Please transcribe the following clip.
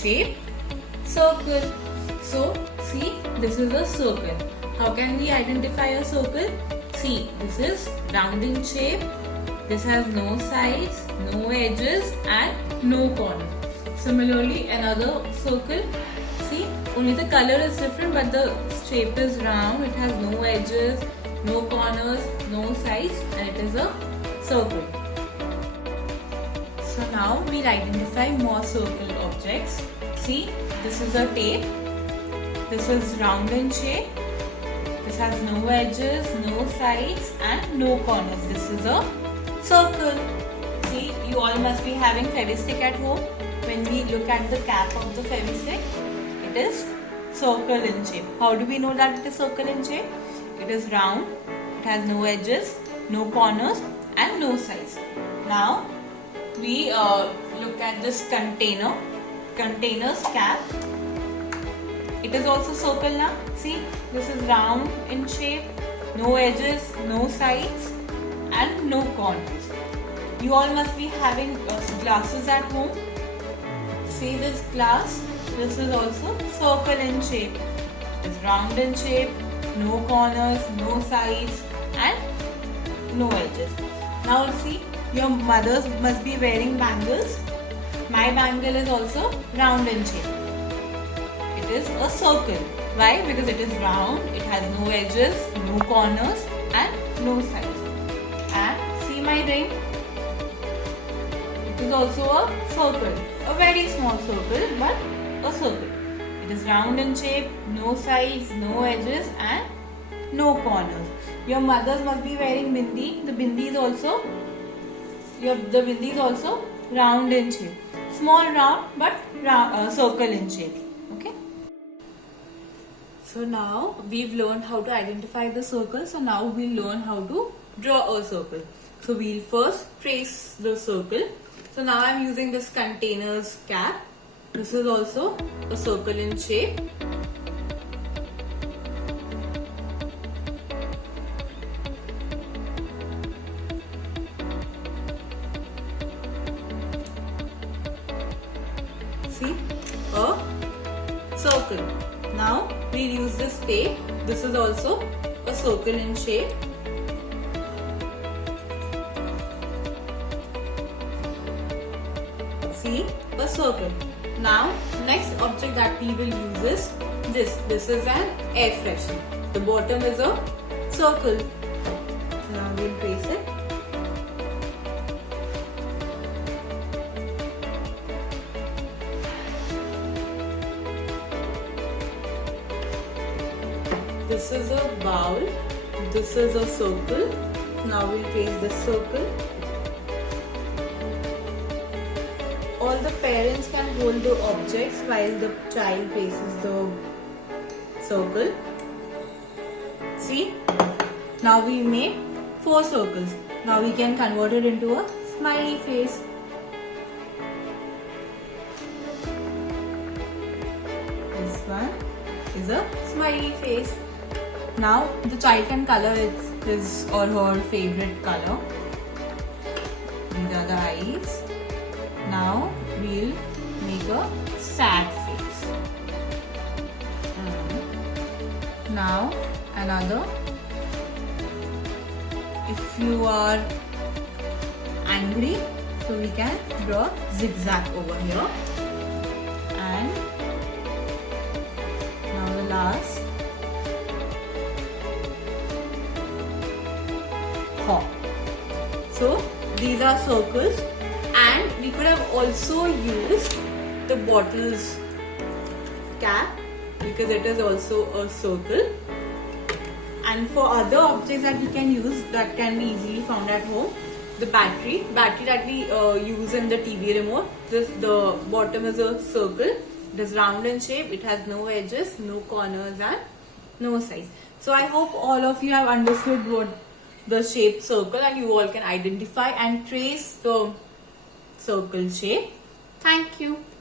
shape circle. So see, this is a circle. How can we identify a circle? See, this is round in shape. This has no sides, no edges and no corners. Similarly, another circle. See, only the color is different but the shape is round. It has no edges, no corners, no sides and it is a circle. So now we'll identify more circle objects. See, this is a tape. This is round in shape. This has no edges, no sides and no corners. This is a circle. See, you all must be having Fevistick at home. When we look at the cap of the Fevistick, it is circle in shape. How do we know that it is circle in shape? It is round, it has no edges, no corners and no sides. Now, we look at this container's cap. It is also circle now. See, this is round in shape, no edges, no sides and no corners. You all must be having glasses at home. See this glass, this is also circle in shape. It is round in shape, no corners, no sides and no edges. Now see, your mothers must be wearing bangles. My bangle is also round in shape. It is a circle. Why? Because it is round, it has no edges, no corners and no sides. And see my ring. It is also a circle. A very small circle but a circle. It is round in shape, no sides, no edges and no corners. Your mothers must be wearing bindi. The bindi is also round in shape. Small round but circle in shape. Okay. So now we've learned how to identify the circle. So now we'll learn how to draw a circle. So we'll first trace the circle. So now I'm using this container's cap. This is also a circle in shape. See, a circle. Now we'll use this tape. This is also a circle in shape. See, a circle. Now next object that we will use is this. This is an air freshener. The bottom is a circle. So now we'll trace it. This is a bowl. This is a circle. Now we'll trace the circle. All the parents can hold the objects while the child traces the circle. See? Now we made 4 circles. Now we can convert it into a smiley face. This one is a smiley face. Now the child can color his or her favorite color. These are the eyes. Now we'll make a sad face. Now another. If you are angry, so we can draw zigzag over here. And now the last. Hawk. So these are circles. And we could have also used the bottle's cap because it is also a circle. And for other objects that we can use that can be easily found at home, the battery that we use in the TV remote. The bottom is a circle. It is round in shape. It has no edges, no corners and no sides. So I hope all of you have understood what the shape circle and you all can identify and trace the circle shape. Thank you.